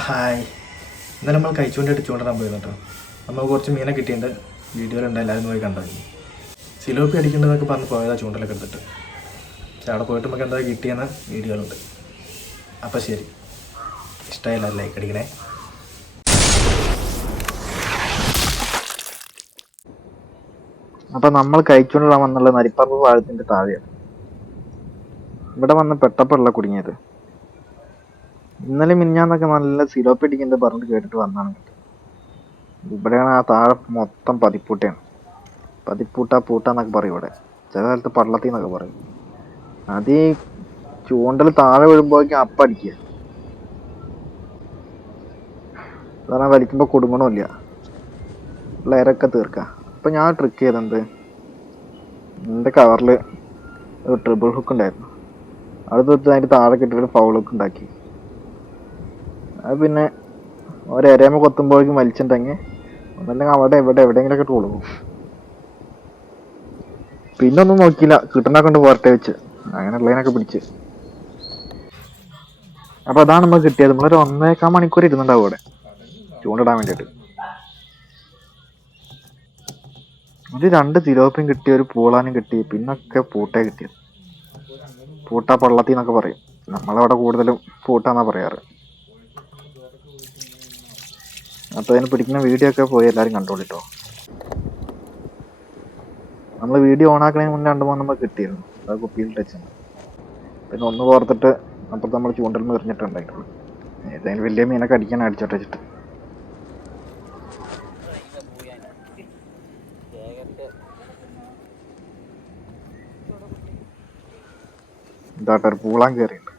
Hi. ഇന്നലെ നമ്മൾ കഴിച്ചുകൊണ്ട് ചൂണ്ടിടാൻ പോയിരുന്നു കേട്ടോ. നമ്മൾ കുറച്ച് മീനെ കിട്ടിയിട്ടുണ്ട്. വീഡിയോയിലുണ്ട് എല്ലാവരും പോയി കണ്ടോ? സിലോപ്പി അടിക്കേണ്ടതൊക്കെ പറഞ്ഞ് പോയതാ ചൂണ്ടലൊക്കെ എടുത്തിട്ട്. പക്ഷെ അവിടെ പോയിട്ട് നമുക്ക് എന്താ കിട്ടിയെന്ന വീഡിയോയിലുണ്ട്. അപ്പോൾ ശരി. ഇഷ്ടമായില്ല ലൈക്ക് അടിക്കണേ. അപ്പം നമ്മൾ കഴിച്ചുകൊണ്ടിടാൻ വന്നുള്ള നരിപ്പറമ്പ് പാലത്തിന്റെ താഴെയാണ്. ഇവിടെ വന്ന് പെട്ടപ്പുള്ള കുടുങ്ങിയത്. ഇന്നലെ മിനിഞ്ഞാന്നൊക്കെ നല്ല സിലോപ്പി അടിക്കുന്നത് പറഞ്ഞിട്ട് കേട്ടിട്ട് വന്നാണ് ഇവിടെയാണ് ആ താഴെ മൊത്തം പതിപ്പൂട്ടയാണ്. പതിപ്പൂട്ട പൂട്ട എന്നൊക്കെ പറയും ഇവിടെ. ചില സ്ഥലത്ത് പള്ളത്തി എന്നൊക്കെ പറയും. അത് ഈ ചൂണ്ടൽ താഴെ വീഴുമ്പോഴേക്കും അപ്പടിക്കുക കാരണം വലിക്കുമ്പോൾ കൊടുങ്ങണമില്ല ലെയറൊക്കെ തീർക്കുക. അപ്പൊ ഞാൻ ട്രിക്ക് ചെയ്തെന്ത് എന്റെ കവറിൽ ഒരു ട്രിബിൾ ഹുക്ക് ഉണ്ടായിരുന്നു. അത് തൊട്ട് അതിന്റെ താഴെ കിട്ടിയിട്ട് ഫൗൾ ഹുക്ക് ഉണ്ടാക്കി. അത് പിന്നെ ഒരേമ കൊത്തുമ്പോഴേക്കും വലിച്ചിട്ടുണ്ടെങ്കിൽ ഒന്നല്ലെങ്കിൽ അവിടെ എവിടെ എവിടെയെങ്കിലൊക്കെ ഇട്ട് കൊടുക്കും പിന്നെ ഒന്നും നോക്കിയില്ല. കിട്ടണ കൊണ്ട് പോരട്ടെ വെച്ച്. അങ്ങനെ ഉള്ളതിനൊക്കെ പിടിച്ച്. അപ്പൊ അതാണ് നമ്മൾ കിട്ടിയത്. നമ്മളൊരു ഒന്നേക്കാൽ മണിക്കൂർ ഇരുന്നുണ്ടാവും അവിടെ. ചൂണ്ടിടാൻ വേണ്ടിയിട്ട്. ഒരു രണ്ട് തിരോപ്പും കിട്ടി ഒരു പൂളാനും കിട്ടി പിന്നൊക്കെ പൂട്ടേ കിട്ടിയത്. പൂട്ട പള്ളത്തി എന്നൊക്കെ പറയും. നമ്മളവിടെ കൂടുതലും പൂട്ടാന്നാ പറയാറ്. അപ്പൊ അതിന് പിടിക്കുന്ന വീഡിയോ ഒക്കെ പോയി എല്ലാരും കണ്ടോളിട്ടോ. നമ്മൾ വീഡിയോ ഓൺ ആക്കുന്നതിന് മുന്നേ രണ്ട് മൂന്നെണ്ണം കിട്ടിയിരുന്നു. അത് കുപ്പിയിൽ ടച്ച് പിന്നെ ഒന്ന് കോർത്തിട്ട് അപ്പുറത്ത് നമ്മൾ ചൂണ്ടൽ എറിഞ്ഞിട്ടുണ്ടായിട്ടുള്ളൂ ഏതായാലും വലിയ മീനൊക്കെ അടിക്കാൻ അടിച്ചോട്ടെ ഇതാട്ടൊരു പൂളാൻ കയറിയുണ്ട്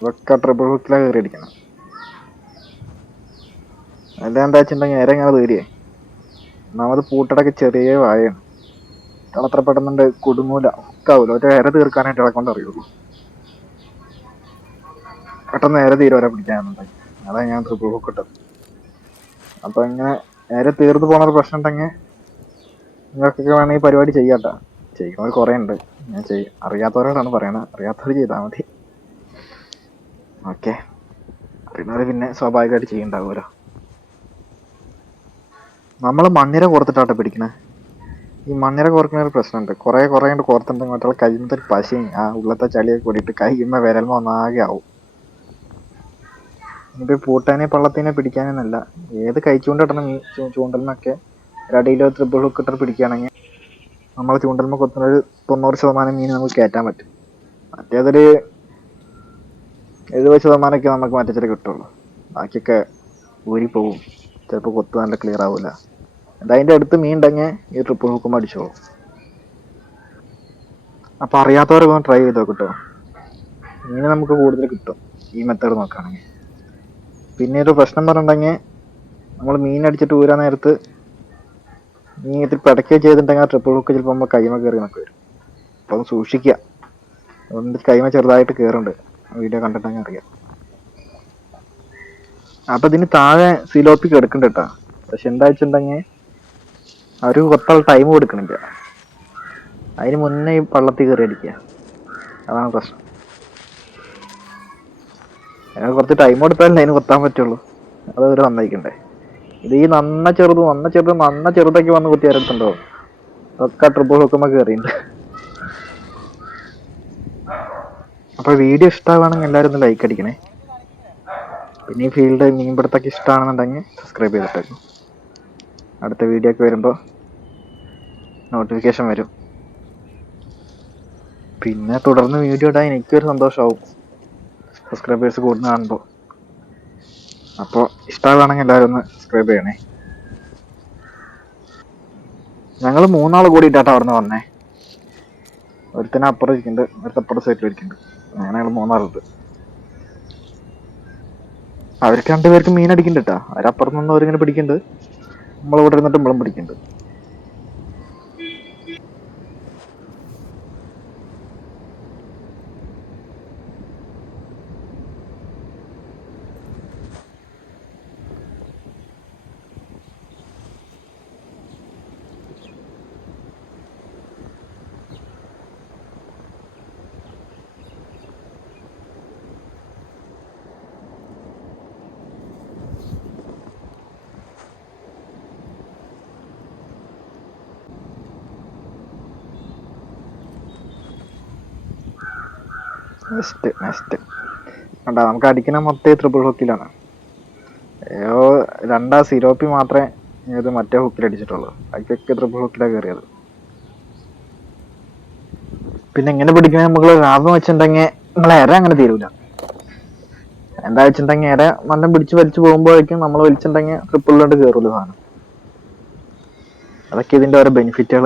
ഇതൊക്കെ ട്രിപ്പിൾ ഹുക്കിലാ കയറി അടിക്കണം എല്ലാം എന്താ വെച്ചിട്ടുണ്ടെങ്കിൽ നേരെ ഇങ്ങനെ തീരിയേ ഒന്നാമത് പൂട്ടടൊക്കെ ചെറിയ വായാണ് അത്ര പെട്ടെന്നുണ്ട് കുടുങ്ങൂല. ഒക്കാവൂല ഒറ്റ നേരെ തീർക്കാനായിട്ട് ഇളക്കൊണ്ട് കൊണ്ട് അറിയുള്ളൂ പെട്ടെന്ന് നേരെ തീരുവരെ പിടിക്കാനുണ്ടെങ്കിൽ അതാ ഞാൻ ട്രിപ്പിൾ ഹുക്ക് ഇട്ടത്. അപ്പൊ ഇങ്ങനെ നേരെ തീർന്നു പോണ ഒരു പ്രശ്നം ഉണ്ടെങ്കിൽ നിങ്ങൾക്കൊക്കെ വേണമെങ്കിൽ പരിപാടി ചെയ്യാട്ടോ ചെയ്യുന്നവർ കുറേ ഉണ്ട് ഞാൻ ചെയ്യും അറിയാത്തവരോടാണ് പറയണത് അറിയാത്തവർ ചെയ്താൽ മതി. ഓക്കെ. അറിയുന്നവർ പിന്നെ സ്വാഭാവികമായിട്ട് ചെയ്യണ്ടാവുമല്ലോ. നമ്മൾ മണ്ണിര കോർത്തിട്ടാട്ടോ പിടിക്കണേ. ഈ മണ്ണിര കോർക്കുന്ന ഒരു പ്രശ്നമുണ്ട്. കുറേ കുറേ കൊണ്ട് കോർത്തിട്ടുണ്ടെങ്കിൽ മറ്റുള്ള ഒരു പശയും ആ ഉള്ളത്തെ ചളിയൊക്കെ കൂടിയിട്ട് കയ്യുമ്മ വിരൽമ ഒന്നാകെ ആവും. ഇനി പൂട്ടാനെ പള്ളത്തിനെ പിടിക്കാനെന്നല്ല. ഏത് കഴിച്ചുകൊണ്ട് കിട്ടണം ഈ ചൂണ്ടലിനൊക്കെ ഒരടിയിലോ ത്രിബിൾ ഹുക്ക് ഇട്ട് പിടിക്കുകയാണെങ്കിൽ നമ്മൾ ചൂണ്ടലിന് കൊത്തുന്ന ഒരു തൊണ്ണൂറ് ശതമാനം മീൻ നമുക്ക് കയറ്റാൻ പറ്റും. മറ്റേതൊരു എഴുപത് ശതമാനമൊക്കെ നമുക്ക് മറ്റേ കിട്ടുള്ളൂ. ബാക്കിയൊക്കെ ഊരിപ്പോവും ചിലപ്പോൾ കൊത്ത് നല്ല ക്ലിയർ ആവില്ല അതിന്റെ അടുത്ത് മീൻ ഉണ്ടെങ്കിൽ ഈ ട്രിപ്പ് നോക്കുമ്പോൾ അടിച്ചോ അപ്പം അറിയാത്തവരൊക്കെ ഒന്ന് ട്രൈ ചെയ്ത് നോക്കട്ടോ മീൻ നമുക്ക് കൂടുതൽ കിട്ടും. ഈ മെത്തേഡ് നോക്കുകയാണെങ്കിൽ പിന്നെ ഒരു പ്രശ്നം പറഞ്ഞിട്ടുണ്ടെങ്കിൽ നമ്മൾ മീൻ അടിച്ചിട്ട് ഊരാൻ നേരത്ത് നീ ഇതിൽ പിടയ്ക്കുക ചെയ്തിട്ടുണ്ടെങ്കിൽ ആ ട്രിപ്പ് ഹുക്ക് ചിലപ്പോൾ നമ്മൾ കൈമ കയറി നമുക്ക് വരും. അപ്പം സൂക്ഷിക്കുക അതുകൊണ്ട് കൈമ ചെറുതായിട്ട് കയറുന്നുണ്ട് വീഡിയോ കണ്ടിട്ടുണ്ടെങ്കിൽ അറിയാം. അപ്പൊ ഇതിന് താഴെ സിലോപ്പി കിടക്കണ്ട പക്ഷെ എന്താ വെച്ചിട്ടുണ്ടെങ്കിൽ അവർക്ക് കൊത്തുള്ള ടൈം കൊടുക്കണില്ല. അതിന് മുന്നേ ഈ പള്ളത്തിൽ കയറി അടിക്കുക. അതാണ് പ്രശ്നം. അതിന് കുറച്ച് ടൈം കൊടുത്താലേ അതിന് കൊത്താൻ പറ്റുള്ളൂ. അത് അവർ നന്നായിക്കണ്ടേ. ഇത് ഈ നന്ന ചെറുത് നന്ന ചെറുത് നന്ന ചെറുതൊക്കെ വന്ന് കുത്തി ഒക്കെ ട്രിപ്പിൾ ഹുക്കുമ്പോ കയറിയിട്ടുണ്ട്. അപ്പൊ വീഡിയോ ഇഷ്ടമാണെങ്കിൽ എല്ലാവരും ഒന്ന് ലൈക്ക് അടിക്കണേ. പിന്നെ ഈ ഫീൽഡ് മീൻപിടുത്തൊക്കെ ഇഷ്ടമാണെന്നുണ്ടെങ്കിൽ സബ്സ്ക്രൈബ് ചെയ്തിട്ടേക്കും അടുത്ത വീഡിയോ ഒക്കെ വരുമ്പോൾ നോട്ടിഫിക്കേഷൻ വരും. പിന്നെ തുടർന്ന് വീഡിയോ ഇടാൻ എനിക്കൊരു സന്തോഷമാവും സബ്സ്ക്രൈബേഴ്സ് കൂടുന്ന കാണുമ്പോൾ അപ്പോൾ ഇഷ്ടമാണെങ്കിൽ എല്ലാവരും ഒന്ന് സബ്സ്ക്രൈബ് ചെയ്യണേ. ഞങ്ങൾ മൂന്നാൾ കൂടിയിട്ടാട്ടോ അവിടെ നിന്ന് വന്നേ ഒരുത്തിനപ്പുറം ഇരിക്കുന്നുണ്ട് ഒരുത്തപ്പുറം സൈഡിൽ ഇരിക്കുന്നുണ്ട്. അങ്ങനെ മൂന്നാറത് അവർക്ക് രണ്ടുപേർക്ക് മീൻ അടിക്കണ്ടട്ടാ. അവരപ്പുറത്ത് നിന്ന് അവരിങ്ങനെ പിടിക്കുന്നുണ്ട് നമ്മളിവിടെ ഇരുന്നിട്ട് നമ്മളും പിടിക്കുന്നുണ്ട് നെക്സ്റ്റ് നെക്സ്റ്റ് കണ്ടാ നമുക്ക് അടിക്കുന്ന മൊത്തം ട്രിപ്പിൾ ഹുക്കിലാണ് ഏതോ രണ്ടാ സിരോപ്പി മാത്രമേ ഇത് മറ്റേ ഹുക്കിൽ അടിച്ചിട്ടുള്ളൂ. അതിക്കൊക്കെ ട്രിപ്പിൾ ഹുക്കിലാണ് കയറിയത് പിന്നെ എങ്ങനെ പിടിക്കണേ നമ്മൾ ലാഭം വെച്ചിട്ടുണ്ടെങ്കിൽ നമ്മളെ ഇര അങ്ങനെ തീരൂല. എന്താ വെച്ചിട്ടുണ്ടെങ്കിൽ ഇര നല്ല പിടിച്ച് വലിച്ചു പോകുമ്പോഴേക്കും നമ്മൾ വലിച്ചിട്ടുണ്ടെങ്കിൽ ട്രിപ്പിളിലോട്ട് കയറൂല സാധനം. അതൊക്കെ ഇതിന്റെ ഓരോ ബെനിഫിറ്റുകൾ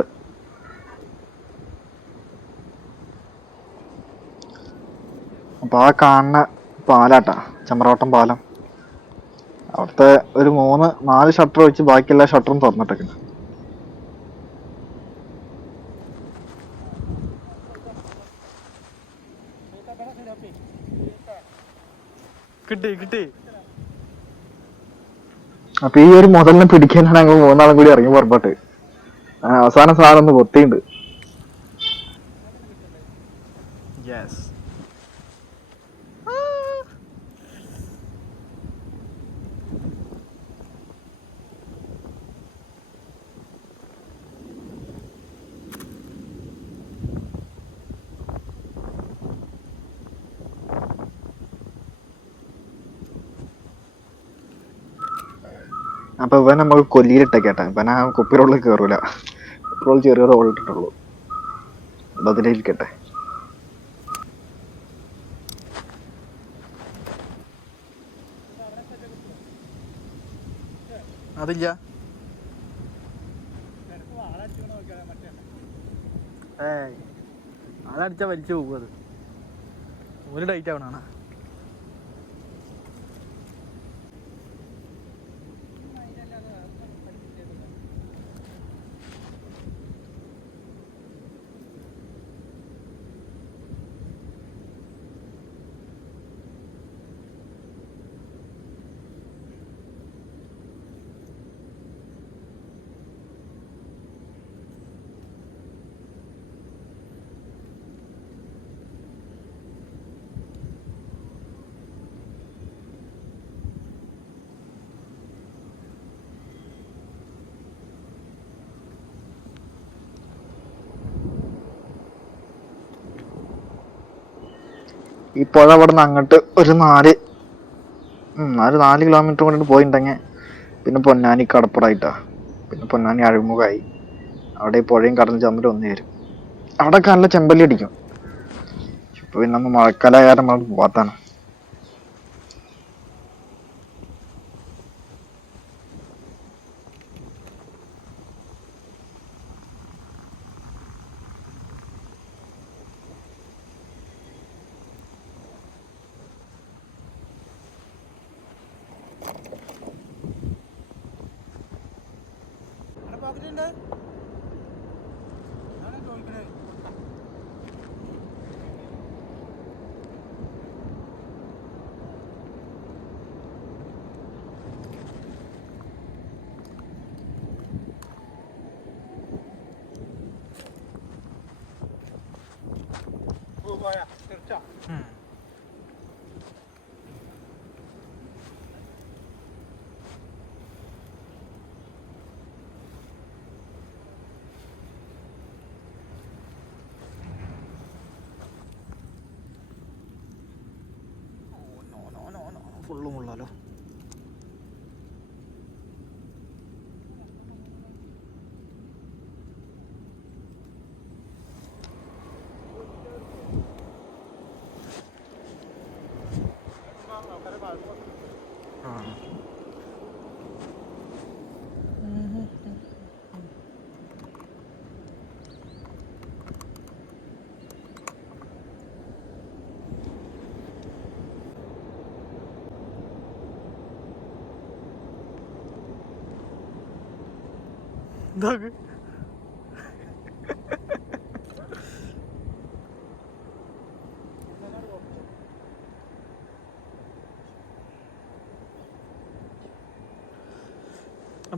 അപ്പൊ ആ കാണുന്ന പാലാട്ടാ ചമ്രവട്ടം പാലം. അവിടുത്തെ ഒരു മൂന്ന് നാല് ഷട്ടർ വെച്ച് ബാക്കി എല്ലാ ഷട്ടറും തുറന്നിട്ടേക്കുന്നു. കിട്ടി കിട്ടി. അപ്പൊ ഈ ഒരു മുതലിനെ പിടിക്കാനാണ് ഞങ്ങൾ മൂന്നാളും കൂടി ഇറങ്ങി പുറപ്പെട്ട്. അവസാനം സാധനം ഒന്ന് കൊത്തിയുണ്ട് അപ്പൊ ഇവൻ നമുക്ക് കൊല്ലിയിലിട്ടേക്കേട്ടാ ഇവൻ ആ കുപ്പിറുള്ളിൽ കയറൂല റോൾ ചെറിയ റോൾ ഇട്ടിട്ടുള്ളൂ. അപ്പൊ അതിലിരിക്കട്ടെ അതില്ല. ഏയ്. അതടിച്ചാ വലിച്ചു പോകും അത്. ഒരു ഡൈറ്റ് ആവണാണ്. ഈ പുഴ അവിടെ നിന്ന് അങ്ങോട്ട് ഒരു നാല് നാല് നാല് കിലോമീറ്റർ കൊണ്ടിട്ട് പോയിട്ടുണ്ടെങ്കിൽ പിന്നെ പൊന്നാനി കടപ്പുറമായിട്ടാ പിന്നെ പൊന്നാനി അഴിമുഖമായി അവിടെ ഈ പുഴയും കടലും ചമ്മിൽ ഒന്നു വരും അവിടെ നല്ല ചെമ്പല്ലി അടിക്കും. പിന്നെ നമ്മൾ മഴക്കാലമായ കാരണം നമ്മൾ പോവാത്താണ് ഫുള്ള് മുള്ളാലോ ഇതാക്ക്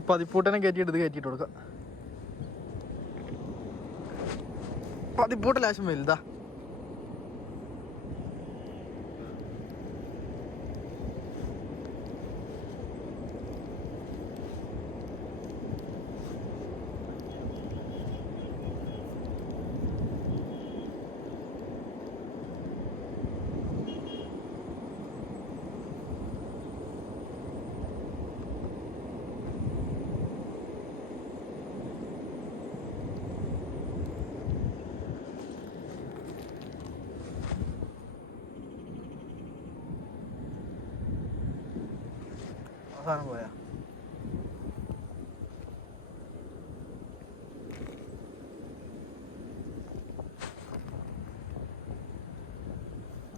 പതിപ്പൂട്ടനെ കയറ്റിയെടുത്ത് കയറ്റിയിട്ട് കൊടുക്കാം. പതിപ്പൂട്ടലാശം വലുതാ. സാധനം പോയാ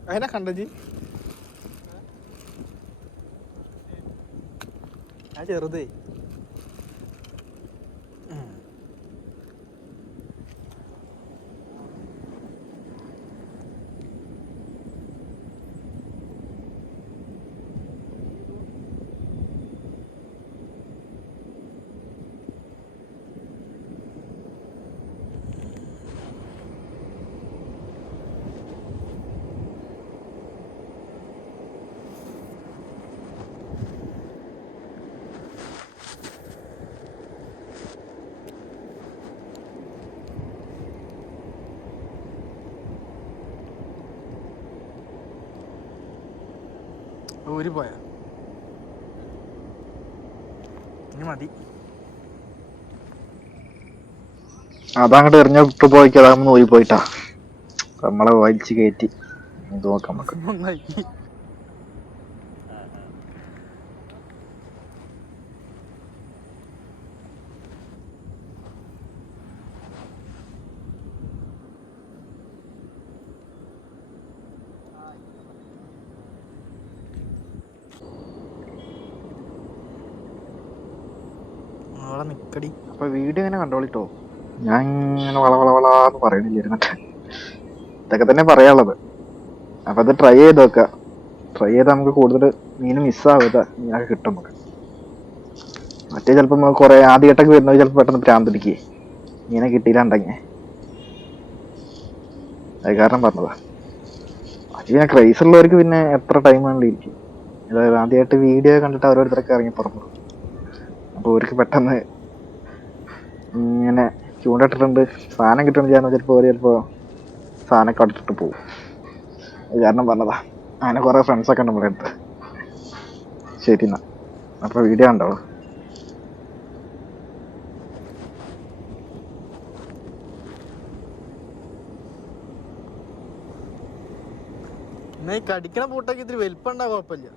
അതിനെ കണ്ടജി ആ ചെറുതേ ഊരി പോയ. ഇനി മതി. അതങ്ങോട്ട് എറിഞ്ഞിട്ട് വിട്ടു അതാകുമ്പോ പോയി പോയിട്ടാ. നമ്മളെ വലിച്ചു കയറ്റി ഇത് നോക്കാം നമുക്ക്. അവിടെ നിക്കടി. അപ്പൊ വീഡിയോ ഇങ്ങനെ കണ്ടോളിട്ടോ ഞാൻ ഇങ്ങനെ വള വള വളാന്ന് പറയണില്ലിരുന്നിട്ട് ഇതൊക്കെ തന്നെ പറയാനുള്ളത്. അപ്പൊ അത് ട്രൈ ചെയ്ത് നോക്കുക ട്രൈ ചെയ്താൽ നമുക്ക് കൂടുതൽ മീൻ മിസ്സാവാത്ത മീനൊക്കെ കിട്ടും നമുക്ക്. മറ്റേ ചിലപ്പോൾ കുറെ ആദ്യമായിട്ടൊക്കെ വരുന്നത് ചിലപ്പോൾ പെട്ടെന്ന് ഭ്രാന്ത് പിടിക്കേ. മീനെ കിട്ടിയില്ലാണ്ടെങ്കിൽ അത് കാരണം പറഞ്ഞതാ. പിന്നെ ക്രൈസ് ഉള്ളവർക്ക് പിന്നെ എത്ര ടൈം വേണ്ടിയിരിക്കും. അതായത് ആദ്യമായിട്ട് വീഡിയോ കണ്ടിട്ട് ഓരോരുത്തരൊക്കെ ഇറങ്ങി പുറത്തു അപ്പോൾ അവർക്ക് പെട്ടെന്ന് ഇങ്ങനെ ചൂണ്ടിട്ടിട്ടുണ്ട്. സാധനം കിട്ടണം ചെയ്യാൻ ചിലപ്പോൾ അവർ ചിലപ്പോൾ സാധനമൊക്കെ അടുത്തിട്ട് പോകും അത് കാരണം പറഞ്ഞതാ. അങ്ങനെ കുറേ ഫ്രണ്ട്സൊക്കെ ഉണ്ട് നമ്മുടെ അടുത്ത്. ശരി എന്നാ. അപ്പോൾ വീഡിയോ ഉണ്ടോ കടിക്കണ പൂട്ടൊക്കെ ഇത്തിരി വലിപ്പണ്ടാ കുഴപ്പമില്ല.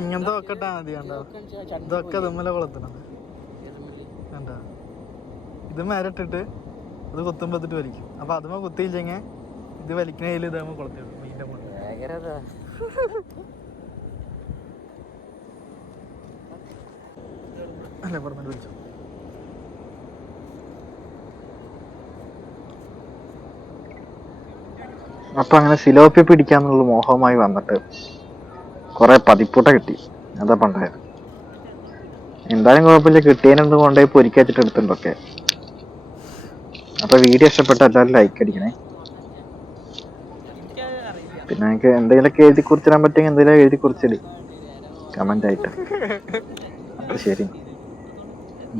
ഇങ്ങനത്തെ ഒക്കെ ഇട്ടാ മതി കണ്ടോ? ഇതൊക്കെ തുമ്മല കൊളുത്തണത്. കണ്ടോ? ഇത് മരട്ടിട്ട് ഇത് കുത്തുമ്പത്തിട്ട് വലിക്കും. അപ്പൊ അതുമ്മ കുത്തിയില്ലെങ്കിൽ ഇത് വലിക്കണേൽ ഇതാകുമ്പോ കൊളുത്തിടും മീന്റെ മുകളിൽ അല്ല പറഞ്ഞു വിളിച്ചു അപ്പൊ അങ്ങനെ സിലോപ്പി പിടിക്കാന്നുള്ള മോഹമായി വന്നിട്ട് കുറെ പതിപ്പൂട്ട കിട്ടി. അതാ പണ്ടായത്. എന്തായാലും കുഴപ്പമില്ല. കിട്ടിയതിനെന്ത് കൊണ്ടുപോയി പൊരിക്കി വെച്ചിട്ട് എടുത്തിട്ടുണ്ടൊക്കെ. അപ്പൊ വീഡിയോ ഇഷ്ടപ്പെട്ട എല്ലാവരും ലൈക്ക് അടിക്കണേ. പിന്നെ എനിക്ക് എന്തെങ്കിലുമൊക്കെ എഴുതി കുറിച്ചിടാൻ പറ്റുമെങ്കിൽ എന്തെങ്കിലും എഴുതി കുറിച്ചിടി. കമന്റ് ആയിട്ട്. അപ്പൊ ശരി.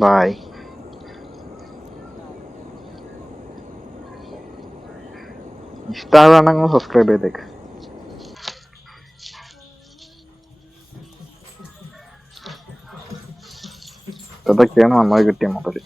ബായ് ഇഷ്ടമാണെങ്കിൽ സബ്സ്ക്രൈബ് ചെയ്തേക്ക്. 叩きがまあ前食って戻る。